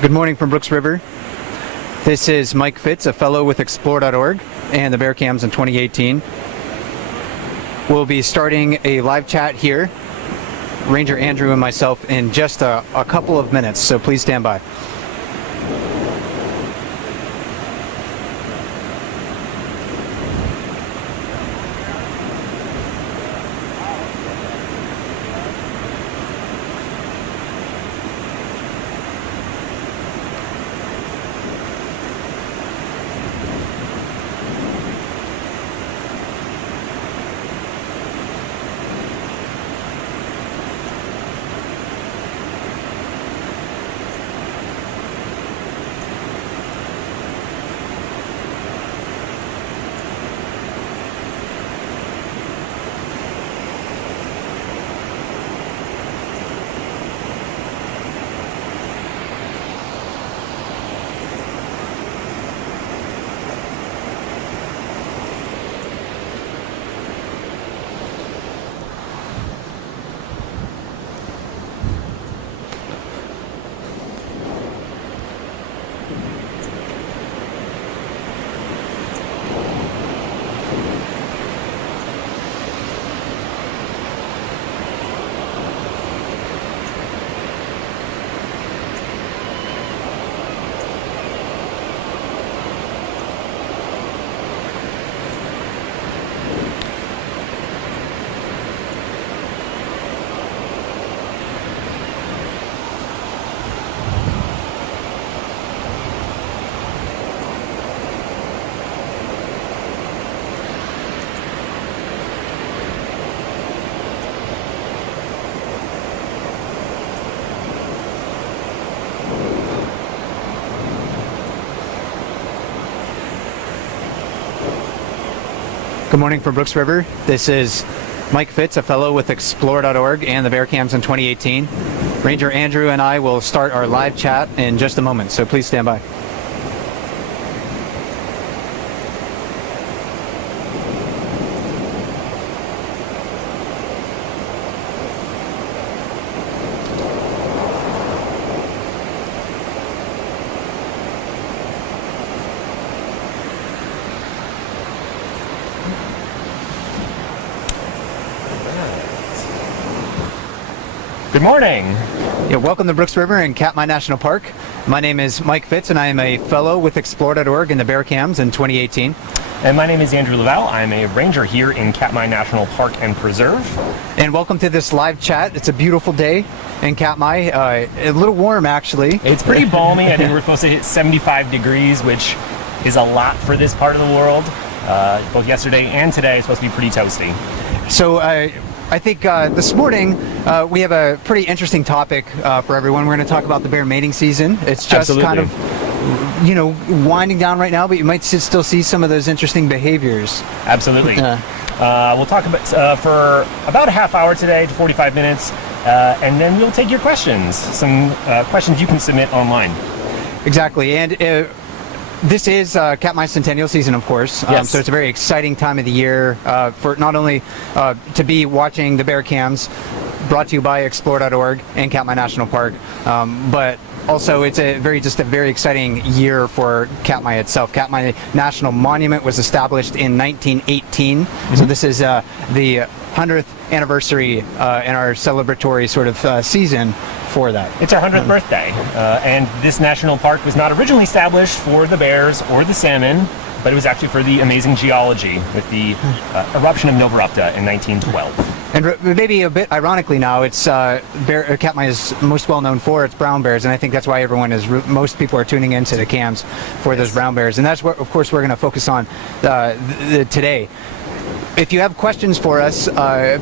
Good morning from Brooks River. This is Mike Fitz, a fellow with Explore.org and the Bear Cams in 2018. We'll be starting a live chat here, Ranger Andrew and myself, in just a couple of minutes, so please stand by. Good morning from Brooks River. This is Mike Fitz, a fellow with Explore.org and the Bear Cams in 2018. Ranger Andrew and I will start our live chat in just a moment, so please stand by. Good morning. Yeah, welcome to Brooks River and Katmai National Park. My name is Mike Fitz, and I am a fellow with Explore.org and the Bear Cams in 2018. And my name is Andrew Lavelle. I'm a ranger here in Katmai National Park and Preserve. And welcome to this live chat. It's a beautiful day in Katmai. A little warm, actually. It's pretty balmy. I think we're supposed to hit 75 degrees, which is a lot for this part of the world. Both yesterday and today is supposed to be pretty toasty. So I think this morning we have a pretty interesting topic for everyone. We're going to talk about the bear mating season. It's just Absolutely. kind of, winding down right now, but you might still see some of those interesting behaviors. Absolutely. We'll talk about for about a half hour today to 45 minutes, and then we'll take your questions. Some questions you can submit online. Exactly. And this is Katmai Centennial season, of course, Yes. so it's a very exciting time of the year for not only to be watching the Bear Cams, brought to you by Explore.org and Katmai National Park, but also it's a very exciting year for Katmai itself. Katmai National Monument was established in 1918, so this is the 100th anniversary in our celebratory sort of season for that. It's our 100th birthday, and this national park was not originally established for the bears or the salmon, but it was actually for the amazing geology with the eruption of Nova Rupta in 1912. And maybe a bit ironically now, it's Katmai is most well known for its brown bears, and I think that's why most people are tuning into the cams for those brown bears, and that's what, of course, we're going to focus on today. If you have questions for us,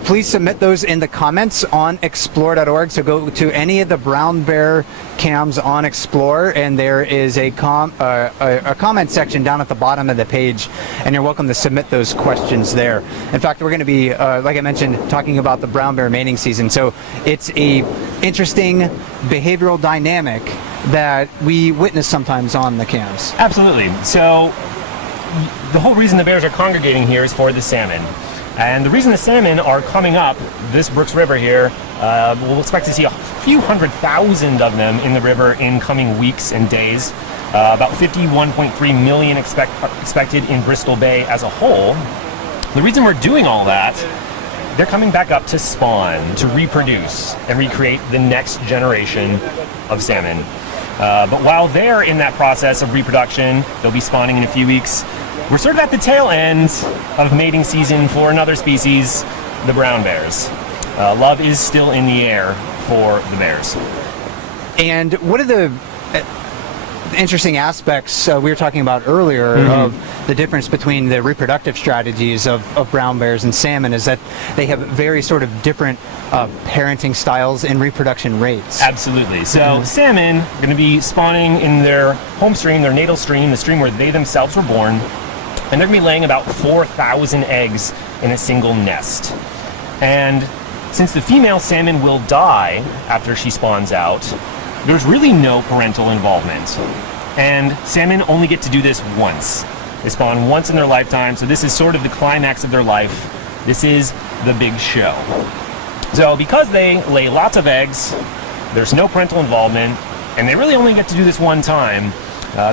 please submit those in the comments on Explore.org. So go to any of the brown bear cams on Explore, and there is a comment section down at the bottom of the page, and you're welcome to submit those questions there. In fact, we're going to be, like I mentioned, talking about the brown bear mating season. So it's a interesting behavioral dynamic that we witness sometimes on the cams. Absolutely. So the whole reason the bears are congregating here is for the salmon. And the reason the salmon are coming up this Brooks River here We'll expect to see a few 100,000 of them in the river in coming weeks and days. About 51.3 million expected in Bristol Bay as a whole. The reason we're doing all that, they're coming back up to spawn, to reproduce, and recreate the next generation of salmon. But while they're in that process of reproduction, they'll be spawning in a few weeks. We're sort of at the tail end of mating season for another species, the brown bears. Love is still in the air for the bears. And what are the interesting aspects we were talking about earlier of the difference between the reproductive strategies of brown bears and salmon is that they have very sort of different parenting styles and reproduction rates. Absolutely. So salmon are going to be spawning in their home stream, their natal stream, the stream where they themselves were born, and they're going to be laying about 4,000 eggs in a single nest. And since the female salmon will die after she spawns out, there's really no parental involvement. And salmon only get to do this once. They spawn once in their lifetime, so this is sort of the climax of their life. This is the big show. So because they lay lots of eggs, there's no parental involvement, and they really only get to do this one time,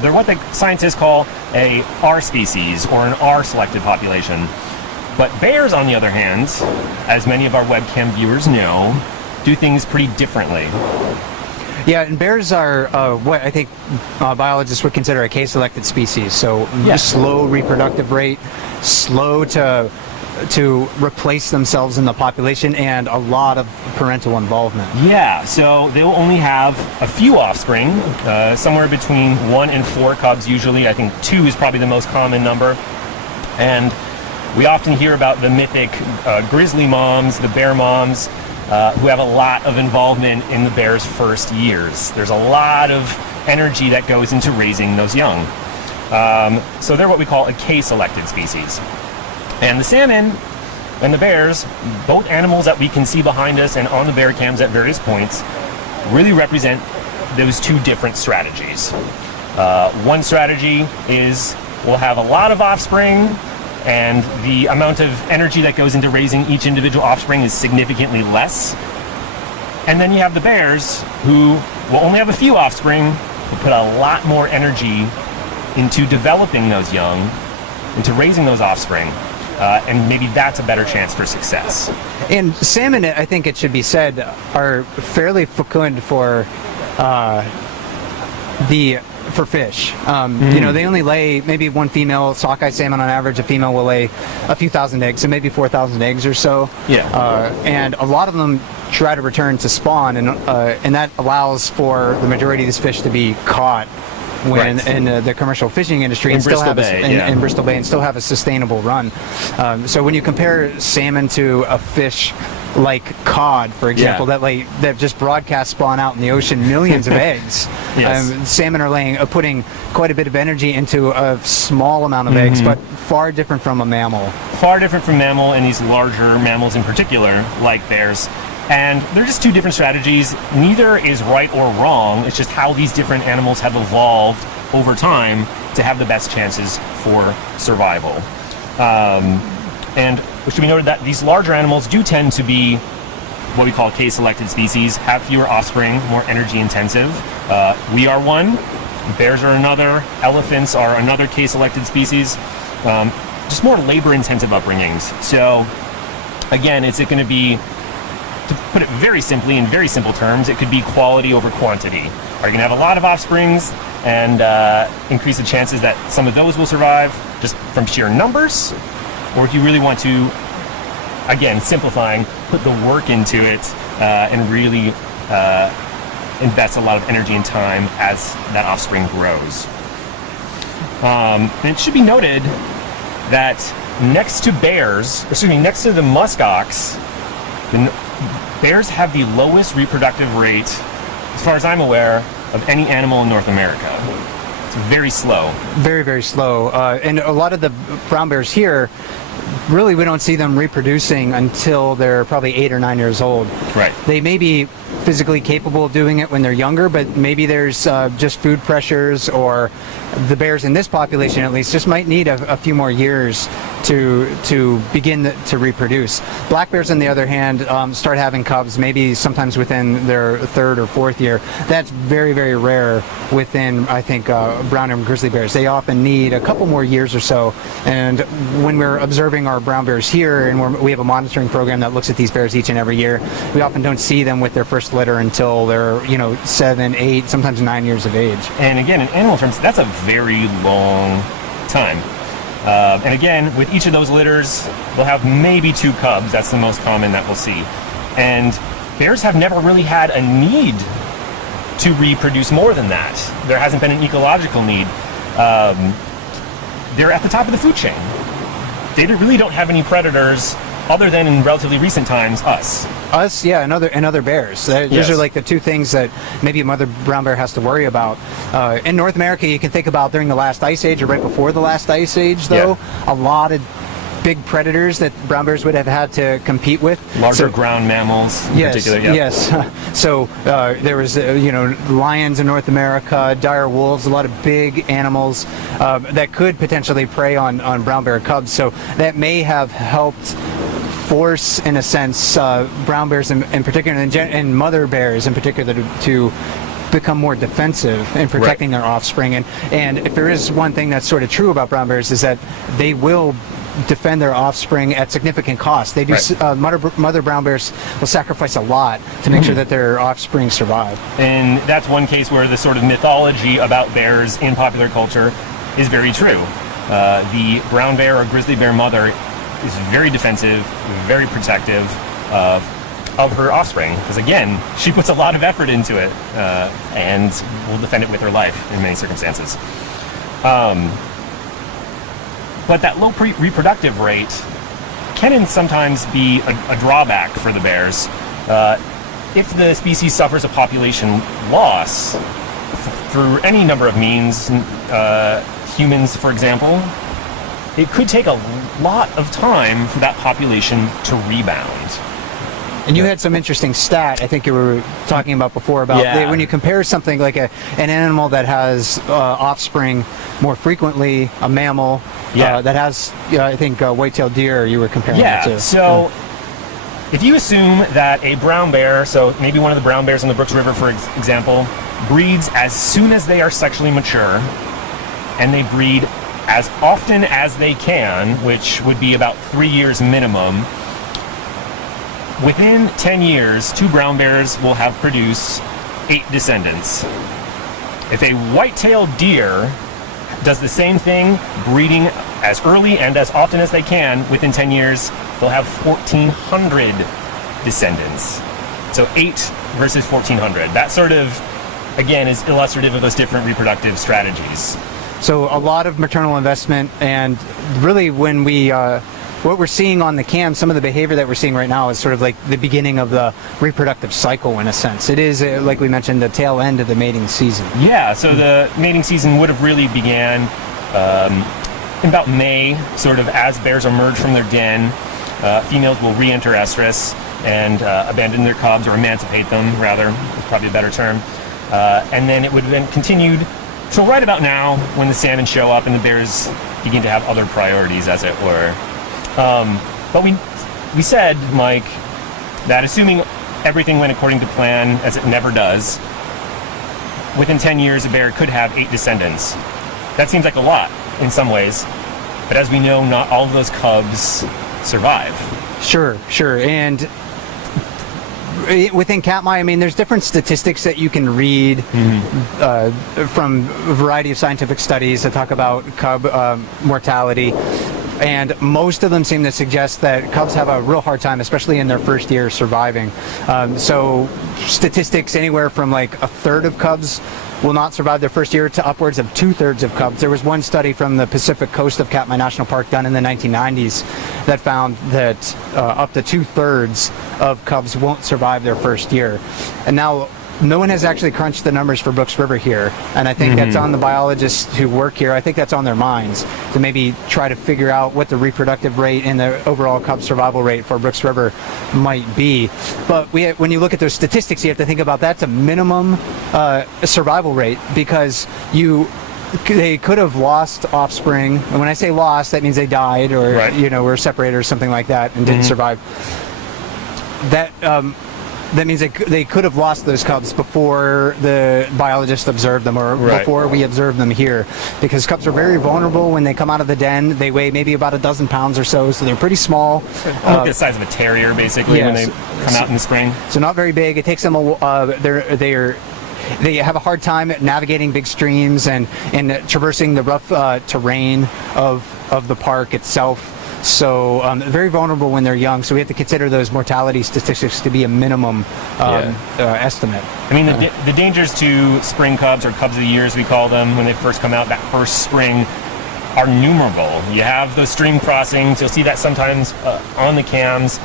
they're what the scientists call a R species, or an R-selected population. But bears, on the other hand, as many of our webcam viewers know, do things pretty differently. Yeah, and bears are what I think biologists would consider a K-selected species. So slow reproductive rate, slow to replace themselves in the population, and a lot of parental involvement. Yeah, so they'll only have a few offspring, somewhere between 1 and 4 cubs usually. I think 2 is probably the most common number. And we often hear about the mythic grizzly moms, the bear moms, who have a lot of involvement in the bear's first years. There's a lot of energy that goes into raising those young. So they're what we call a K-selected species. And the salmon and the bears, both animals that we can see behind us and on the bear cams at various points, really represent those two different strategies. One strategy is we'll have a lot of offspring, and the amount of energy that goes into raising each individual offspring is significantly less. And then you have the bears, who will only have a few offspring, but put a lot more energy into developing those young, into raising those offspring. And maybe that's a better chance for success. And salmon, I think it should be said, are fairly fecund for fish. You know, they only lay maybe one female sockeye salmon on average. A female will lay a few thousand eggs, so maybe 4,000 eggs or so. Yeah. And a lot of them try to return to spawn, and that allows for the majority of these fish to be caught when in the commercial fishing industry, and still have in Bristol Bay, and still have a sustainable run. So when you compare salmon to a fish like cod, for example, that just broadcast spawn out in the ocean millions of eggs. Salmon are putting quite a bit of energy into a small amount of eggs, but far different from a mammal. Far different from mammal, and these larger mammals in particular, like bears. And they're just two different strategies. Neither is right or wrong. It's just how these different animals have evolved over time to have the best chances for survival. And it should be noted that these larger animals do tend to be what we call K-selected species, have fewer offspring, more energy intensive. We are one. Bears are another. Elephants are another K-selected species. Just more labor-intensive upbringings. So, again, is it going to be, to put it very simply, in very simple terms, it could be quality over quantity. Are you going to have a lot of offsprings and increase the chances that some of those will survive just from sheer numbers? Or if you really want to, again, simplifying, put the work into it and really invest a lot of energy and time as that offspring grows. And it should be noted that next to the muskox, the bears have the lowest reproductive rate, as far as I'm aware, of any animal in North America. It's very slow. Very, very slow. And a lot of the brown bears here, really we don't see them reproducing until they're probably 8 or 9 years old. Right. They may be physically capable of doing it when they're younger, but maybe there's just food pressures, or the bears in this population at least just might need a few more years to begin to reproduce. Black bears, on the other hand, start having cubs maybe sometimes within their third or fourth year. That's very, very rare within, I think, brown and grizzly bears. They often need a couple more years or so. And when we're observing our brown bears here, and we have a monitoring program that looks at these bears each and every year, we often don't see them with their first litter until they're 7, 8, sometimes 9 years of age. And again, in animal terms, that's a very long time. And again, with each of those litters, they'll have maybe 2 cubs. That's the most common that we'll see. And bears have never really had a need to reproduce more than that. There hasn't been an ecological need. They're at the top of the food chain. They really don't have any predators other than in relatively recent times, us. Us, yeah, and other bears. Those Yes. are like the 2 things that maybe a mother brown bear has to worry about. In North America, you can think about during the last ice age or right before the last ice age, though, a lot of big predators that brown bears would have had to compete with. Larger ground mammals in particular. Yeah. Yes. So there was, lions in North America, dire wolves, a lot of big animals that could potentially prey on brown bear cubs. So that may have helped force, in a sense, brown bears in particular, and mother bears in particular, to become more defensive in protecting their offspring. And if there is one thing that's sort of true about brown bears, is that they will defend their offspring at significant cost. They do. Mother brown bears will sacrifice a lot to make sure that their offspring survive. And that's one case where the sort of mythology about bears in popular culture is very true. The brown bear or grizzly bear mother is very defensive, very protective of her offspring, because again, she puts a lot of effort into it, and will defend it with her life in many circumstances. But that low reproductive rate can sometimes be a drawback for the bears. If the species suffers a population loss through any number of means, humans, for example, it could take a lot of time for that population to rebound. And you had some interesting stat, I think you were talking about before, about when you compare something like an animal that has offspring more frequently, a mammal that has, I think, white-tailed deer, you were comparing it to. So if you assume that a brown bear, so maybe one of the brown bears in the Brooks River, for example, breeds as soon as they are sexually mature, and they breed as often as they can, which would be about 3 years minimum, within 10 years, 2 brown bears will have produced 8 descendants. If a white-tailed deer does the same thing, breeding as early and as often as they can, within 10 years, they'll have 1,400 descendants. So 8 versus 1,400. That sort of, again, is illustrative of those different reproductive strategies. So a lot of maternal investment, and really when we what we're seeing on the cam, some of the behavior that we're seeing right now is sort of like the beginning of the reproductive cycle, in a sense. It is, like we mentioned, the tail end of the mating season. Yeah, so the mating season would have really began in about May, sort of as bears emerge from their den. Females will re-enter estrus and abandon their cubs, or emancipate them, rather, is probably a better term. And then it would have been continued till right about now, when the salmon show up and the bears begin to have other priorities, as it were. But we said, Mike, that assuming everything went according to plan, as it never does, within 10 years a bear could have 8 descendants. That seems like a lot in some ways, but as we know, not all of those cubs survive. Sure. And within Katmai, I mean, there's different statistics that you can read from a variety of scientific studies that talk about cub mortality. And most of them seem to suggest that cubs have a real hard time, especially in their first year, surviving. So statistics anywhere from like a third of cubs will not survive their first year to upwards of 2/3 of cubs. There was one study from the Pacific coast of Katmai National Park done in the 1990s that found that up to 2/3 of cubs won't survive their first year. And now no one has actually crunched the numbers for Brooks River here, and I think that's on the biologists who work here. I think that's on their minds to maybe try to figure out what the reproductive rate and the overall cub survival rate for Brooks River might be. But when you look at those statistics, you have to think about that's a minimum survival rate, because they could have lost offspring, and when I say lost, that means they died or were separated or something like that and didn't survive. That means they could have lost those cubs before the biologists observed them, or before we observed them here, because cubs are very vulnerable when they come out of the den. They weigh maybe about a dozen pounds or so they're pretty small. Like the size of a terrier, basically, when they come out in the spring. So not very big. It takes them they have a hard time navigating big streams and traversing the rough terrain of the park itself. So very vulnerable when they're young. So we have to consider those mortality statistics to be a minimum estimate. I mean, the dangers to spring cubs, or cubs of the year as we call them, when they first come out that first spring, are numerable. You have those stream crossings. You'll see that sometimes on the cams,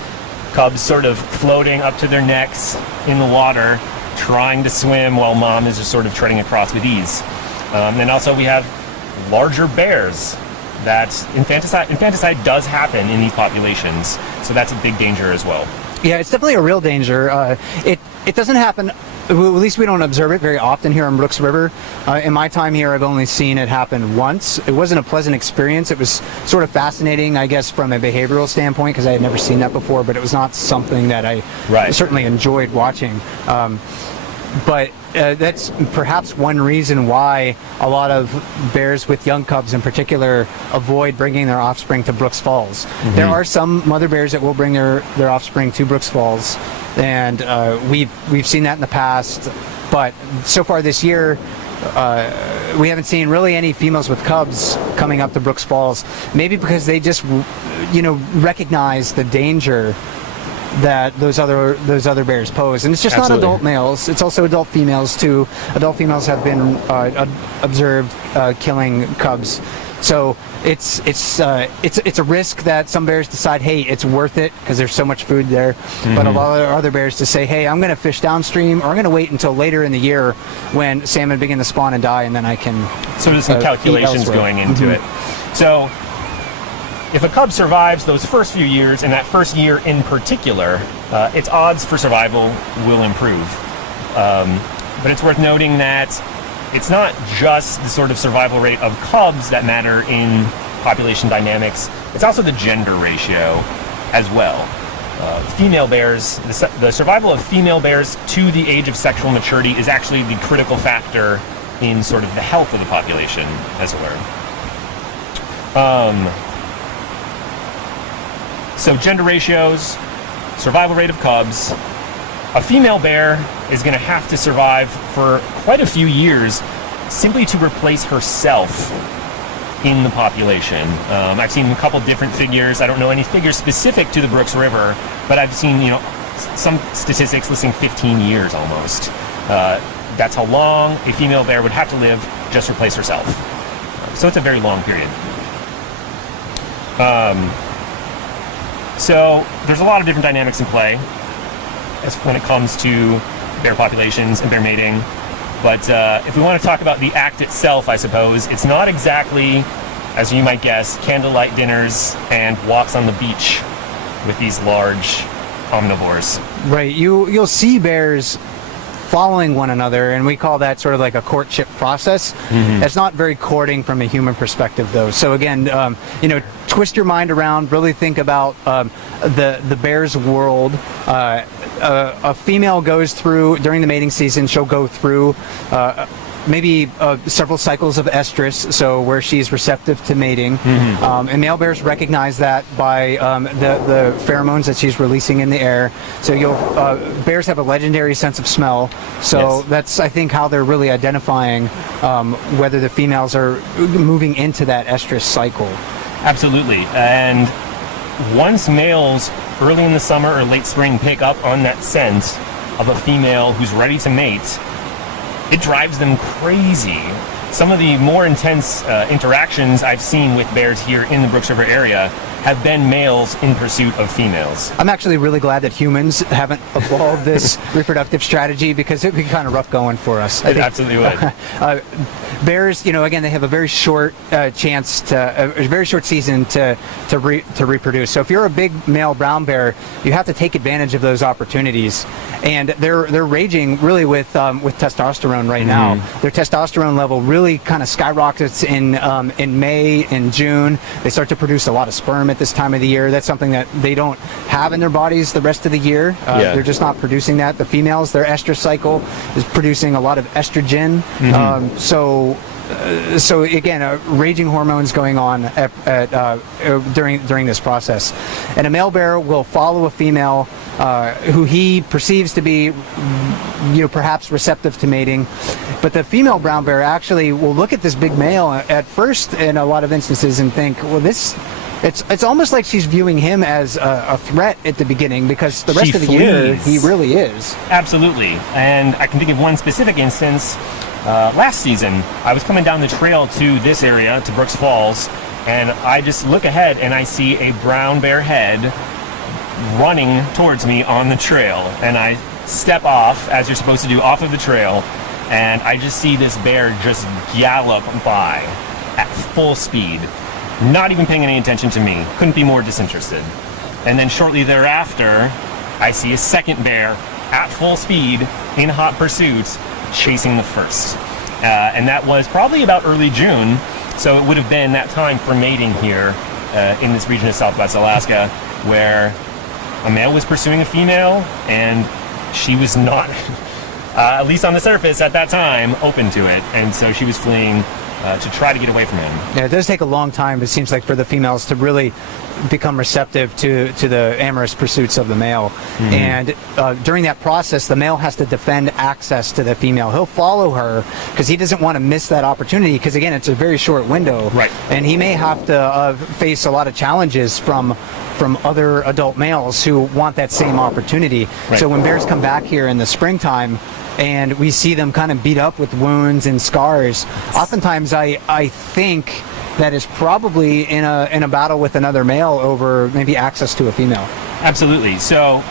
cubs sort of floating up to their necks in the water, trying to swim while mom is just sort of treading across with ease. And also we have larger bears. That infanticide does happen in these populations, so that's a big danger as well. Yeah, it's definitely a real danger. It doesn't happen, at least we don't observe it very often here on Brooks River. In my time here, I've only seen it happen once. It wasn't a pleasant experience. It was sort of fascinating, I guess, from a behavioral standpoint, because I had never seen that before, but it was not something that I certainly enjoyed watching. But that's perhaps one reason why a lot of bears with young cubs in particular avoid bringing their offspring to Brooks Falls. There are some mother bears that will bring their offspring to Brooks Falls, and we've seen that in the past. But so far this year, we haven't seen really any females with cubs coming up to Brooks Falls. Maybe because they just, recognize the danger that those other bears pose, and it's just not adult males, it's also adult females too. Adult females have been observed killing cubs, so it's a risk that some bears decide, hey, it's worth it because there's so much food there. But a lot of other bears to say, hey, I'm going to fish downstream, or I'm going to wait until later in the year when salmon begin to spawn and die, and then I can. So there's some calculations going into it. So if a cub survives those first few years, and that first year in particular, its odds for survival will improve. But it's worth noting that it's not just the sort of survival rate of cubs that matter in population dynamics. It's also the gender ratio as well. Female bears, the survival of female bears to the age of sexual maturity is actually the critical factor in sort of the health of the population, as it were. So gender ratios, survival rate of cubs. A female bear is going to have to survive for quite a few years simply to replace herself in the population. I've seen a couple different figures. I don't know any figures specific to the Brooks River, but I've seen some statistics listing 15 years almost. That's how long a female bear would have to live just to replace herself. So it's a very long period. So there's a lot of different dynamics in play when it comes to bear populations and bear mating. But if we want to talk about the act itself, I suppose, it's not exactly, as you might guess, candlelight dinners and walks on the beach with these large omnivores. Right. You'll see bears following one another, and we call that sort of like a courtship process. It's not very courting from a human perspective, though. So again, twist your mind around, really think about the bear's world. A female goes through, during the mating season, she'll go through maybe several cycles of estrus, so where she's receptive to mating. And male bears recognize that by the pheromones that she's releasing in the air. So bears have a legendary sense of smell. So that's, I think, how they're really identifying whether the females are moving into that estrus cycle. Absolutely. And once males early in the summer or late spring pick up on that scent of a female who's ready to mate, it drives them crazy. Some of the more intense interactions I've seen with bears here in the Brooks River area have been males in pursuit of females. I'm actually really glad that humans haven't evolved this reproductive strategy, because it would be kind of rough going for us. It absolutely would. Bears, again, they have a very short chance to a very short season to reproduce. So if you're a big male brown bear, you have to take advantage of those opportunities. And they're raging really with testosterone right now. Their testosterone level really kind of skyrockets in May and June. They start to produce a lot of sperm at this time of the year. That's something that they don't have in their bodies the rest of the year. They're just not producing that. The females, their estrous cycle is producing a lot of estrogen. So again, raging hormones going on during this process. And a male bear will follow a female who he perceives to be, perhaps receptive to mating. But the female brown bear actually will look at this big male at first in a lot of instances and think, well, it's almost like she's viewing him as a threat at the beginning, because the rest of the year he really is. Absolutely. And I can think of one specific instance. Last season, I was coming down the trail to this area, to Brooks Falls, and I just look ahead and I see a brown bear head running towards me on the trail. And I step off, as you're supposed to do, off of the trail, and I just see this bear just gallop by at full speed, not even paying any attention to me. Couldn't be more disinterested. And then shortly thereafter, I see a second bear at full speed in hot pursuit, chasing the first. And that was probably about early June, so it would have been that time for mating here in this region of Southwest Alaska, where a male was pursuing a female, and she was not, at least on the surface at that time, open to it, and so she was fleeing to try to get away from him. Yeah, it does take a long time, it seems like, for the females to really become receptive to the amorous pursuits of the male. And during that process, the male has to defend access to the female. He'll follow her because he doesn't want to miss that opportunity, because again, it's a very short window. Right. And he may have to face a lot of challenges from other adult males who want that same opportunity. Right. So when bears come back here in the springtime, and we see them kind of beat up with wounds and scars, oftentimes I think that is probably in a battle with another male over maybe access to a female. Absolutely. So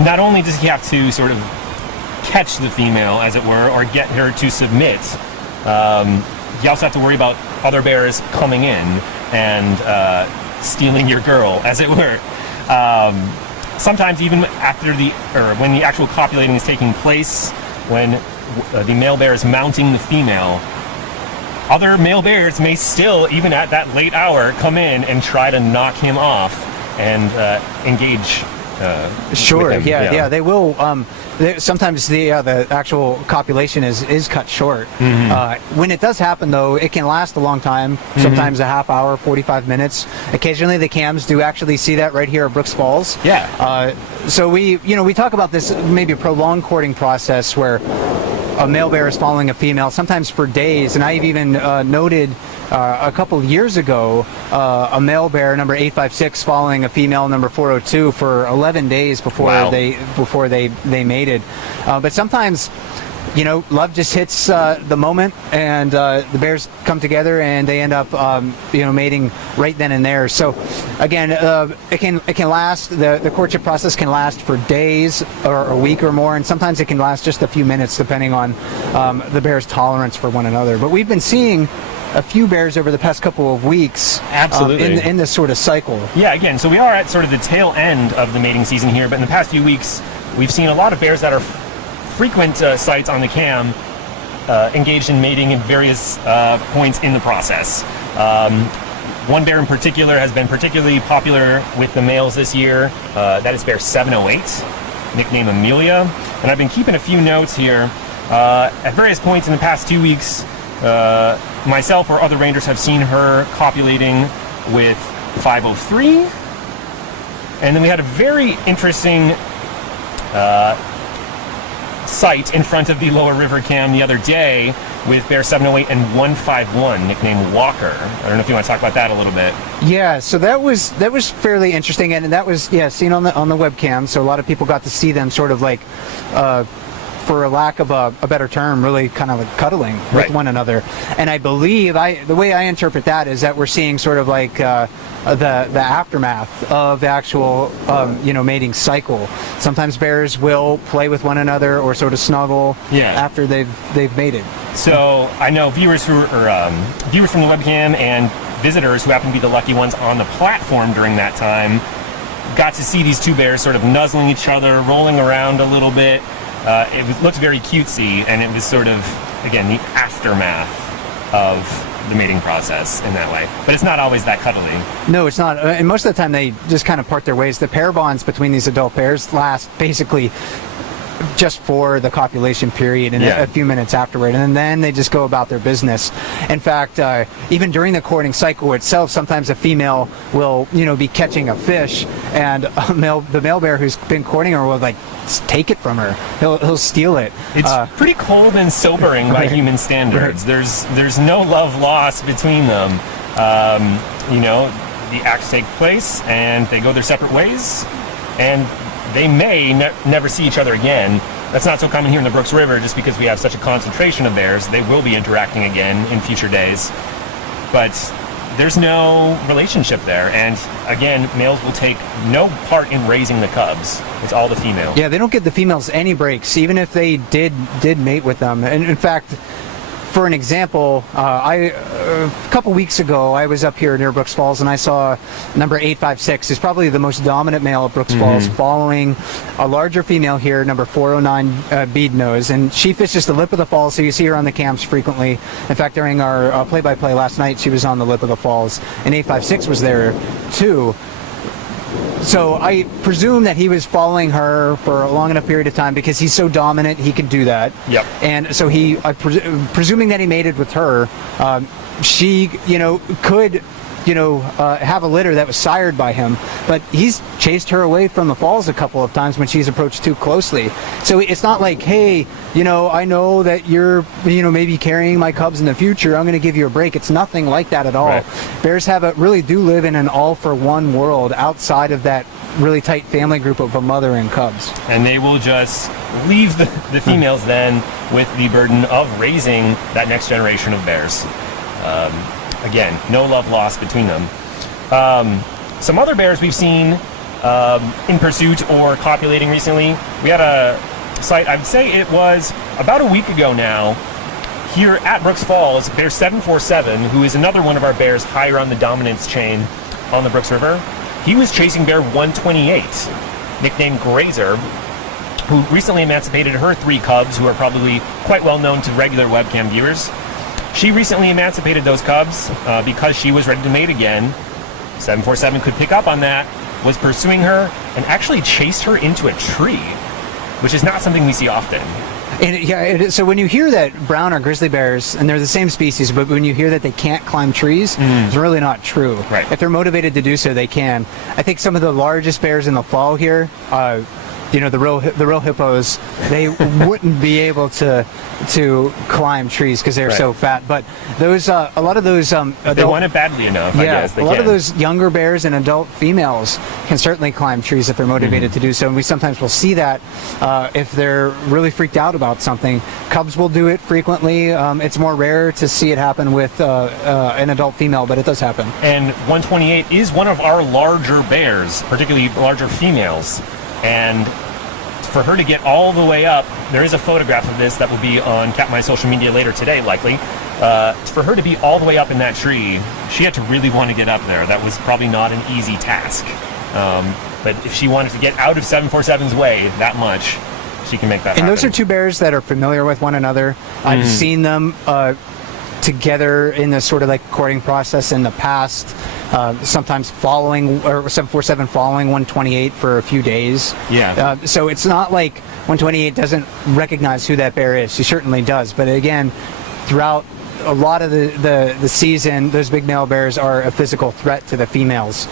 not only does he have to sort of catch the female, as it were, or get her to submit, you also have to worry about other bears coming in and stealing your girl, as it were. Sometimes even when the actual copulating is taking place, when the male bear is mounting the female, other male bears may still, even at that late hour, come in and try to knock him off and engage. Sure. With him. Yeah. They will. Sometimes the actual copulation is cut short. When it does happen, though, it can last a long time. Sometimes a half hour, 45 minutes. Occasionally, the cams do actually see that right here at Brooks Falls. Yeah. So we talk about this maybe a prolonged courting process where a male bear is following a female, sometimes for days. And I've even noted a couple years ago a male bear, number 856, following a female, number 402, for 11 days before they mated. But sometimes, love just hits the moment, and the bears come together and they end up, mating right then and there. So, again, it can last. The courtship process can last for days or a week or more, and sometimes it can last just a few minutes, depending on the bear's tolerance for one another. But we've been seeing a few bears over the past couple of weeks. Absolutely. In this sort of cycle. Yeah, again, so we are at sort of the tail end of the mating season here, but in the past few weeks, we've seen a lot of bears that are frequent sites on the cam engaged in mating at various points in the process. One bear in particular has been particularly popular with the males this year. That is bear 708, nicknamed Amelia. And I've been keeping a few notes here. At various points in the past 2 weeks, myself or other rangers have seen her copulating with 503. And then we had a very interesting sight in front of the Lower River Cam the other day with bear 708 and 151, nicknamed Walker. I don't know if you want to talk about that a little bit. Yeah, so that was fairly interesting, and that was seen on the webcam. So a lot of people got to see them sort of like for a lack of a better term, really kind of like cuddling with Right. one another. And I believe the way I interpret that is that we're seeing sort of like the aftermath of the actual mating cycle. Sometimes bears will play with one another or sort of snuggle after they've mated. So I know viewers from the webcam and visitors who happen to be the lucky ones on the platform during that time got to see these two bears sort of nuzzling each other, rolling around a little bit. Looked very cutesy, and it was sort of, again, the aftermath of the mating process in that way. But it's not always that cuddly. No, it's not. And most of the time they just kind of part their ways. The pair bonds between these adult pairs last basically just for the copulation period and a few minutes afterward, and then they just go about their business. In fact, even during the courting cycle itself, sometimes a female will be catching a fish, and the male bear who's been courting her will like take it from her. He'll steal it. It's pretty cold and sobering by human standards. There's no love lost between them. The acts take place and they go their separate ways, and they may never see each other again. That's not so common here in the Brooks River, just because we have such a concentration of bears. They will be interacting again in future days, but there's no relationship there. And again, males will take no part in raising the cubs. It's all the female. Yeah, they don't give the females any breaks, even if they did mate with them. And in fact, for an example, a couple weeks ago, I was up here near Brooks Falls, and I saw number 856 is probably the most dominant male at Brooks Falls, following a larger female here, number 409 bead nose, and she fishes the lip of the falls, so you see her on the cams frequently. In fact, during our play-by-play last night, she was on the lip of the falls, and 856 was there too. So I presume that he was following her for a long enough period of time because he's so dominant, he can do that. Yep. And so presuming that he mated with her, she, could, have a litter that was sired by him, but he's chased her away from the falls a couple of times when she's approached too closely. So it's not like, hey, I know that you're, maybe carrying my cubs in the future, I'm going to give you a break. It's nothing like that at all. Right. Bears really do live in an all-for-one world outside of that really tight family group of a mother and cubs. And they will just leave the females then with the burden of raising that next generation of bears. Again, no love lost between them. Some other bears we've seen in pursuit or copulating recently. We had a site, I would say it was about a week ago now, here at Brooks Falls, bear 747, who is another one of our bears higher on the dominance chain on the Brooks River. He was chasing bear 128, nicknamed Grazer, who recently emancipated her 3 cubs, who are probably quite well known to regular webcam viewers. She recently emancipated those cubs because she was ready to mate again. 747 could pick up on that, was pursuing her, and actually chased her into a tree, which is not something we see often. And so when you hear that brown or grizzly bears, and they're the same species, but when you hear that they can't climb trees, it's really not true. Right. If they're motivated to do so, they can. I think some of the largest bears in the fall here, the real hippos, they wouldn't be able to climb trees because they're so fat. But those a lot of those if they want it badly enough, I guess they a lot can. of those younger bears and adult females can certainly climb trees if they're motivated to do so. And we sometimes will see that if they're really freaked out about something. Cubs will do it frequently. It's more rare to see it happen with an adult female, but it does happen. And 128 is one of our larger bears, particularly larger females. And for her to get all the way up, there is a photograph of this that will be on Katmai's social media later today, likely. For her to be all the way up in that tree, she had to really want to get up there. That was probably not an easy task. But if she wanted to get out of 747's way that much, she can make that happen. And those are two bears that are familiar with one another. I've seen them together in this sort of like courting process in the past. Sometimes following, or 747 following 128 for a few days. Yeah. So it's not like 128 doesn't recognize who that bear is. She certainly does. But again, throughout a lot of the season, those big male bears are a physical threat to the females.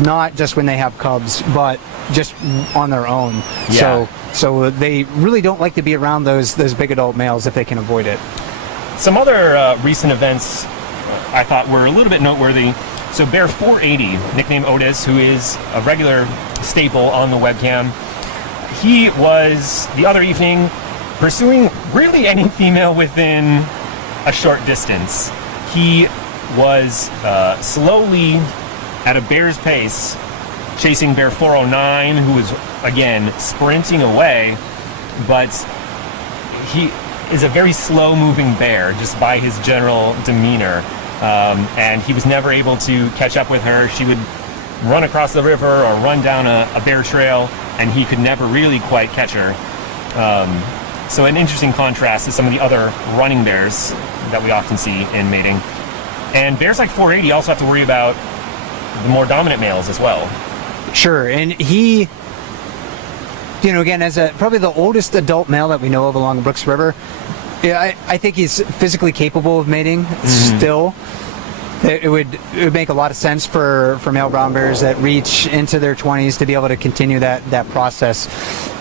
Not just when they have cubs, but just on their own. Yeah. So they really don't like to be around those big adult males if they can avoid it. Some other recent events I thought were a little bit noteworthy. So bear 480, nicknamed Otis, who is a regular staple on the webcam, he was, the other evening, pursuing really any female within a short distance. He was slowly, at a bear's pace, chasing bear 409, who was, again, sprinting away, but he is a very slow-moving bear, just by his general demeanor. And he was never able to catch up with her. She would run across the river or run down a bear trail, and he could never really quite catch her. So an interesting contrast to some of the other running bears that we often see in mating. And bears like 480 also have to worry about the more dominant males as well. Sure, and he, you know, again, as probably the oldest adult male that we know of along Brooks River, yeah, I think he's physically capable of mating still. It would make a lot of sense for male brown bears that reach into their 20s to be able to continue that process.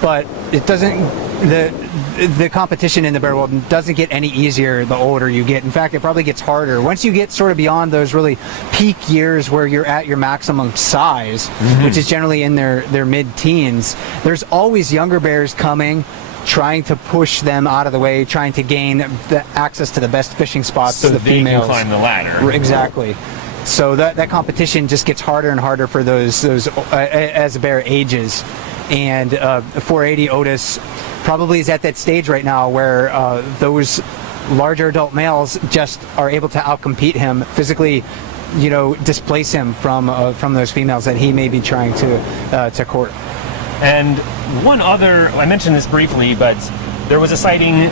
But it doesn't, the competition in the bear world doesn't get any easier the older you get. In fact, it probably gets harder. Once you get sort of beyond those really peak years where you're at your maximum size, which is generally in their mid-teens, there's always younger bears coming, trying to push them out of the way, trying to gain the access to the best fishing spots so to the they females. can climb the ladder. Exactly. So that competition just gets harder and harder for those as the bear ages. And 480 Otis probably is at that stage right now where those larger adult males just are able to outcompete him physically, you know, displace him from those females that he may be trying to court. And one other, I mentioned this briefly, but there was a sighting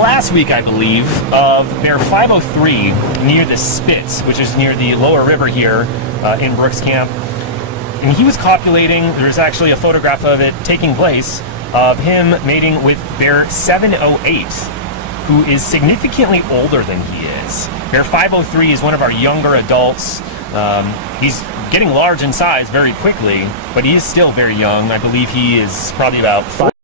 last week, I believe, of bear 503 near the Spitz, which is near the lower river here in Brooks Camp. And he was copulating. There's actually a photograph of it taking place of him mating with bear 708, who is significantly older than he is. Bear 503 is one of our younger adults. He's getting large in size very quickly, but he is still very young. I believe he is probably about 4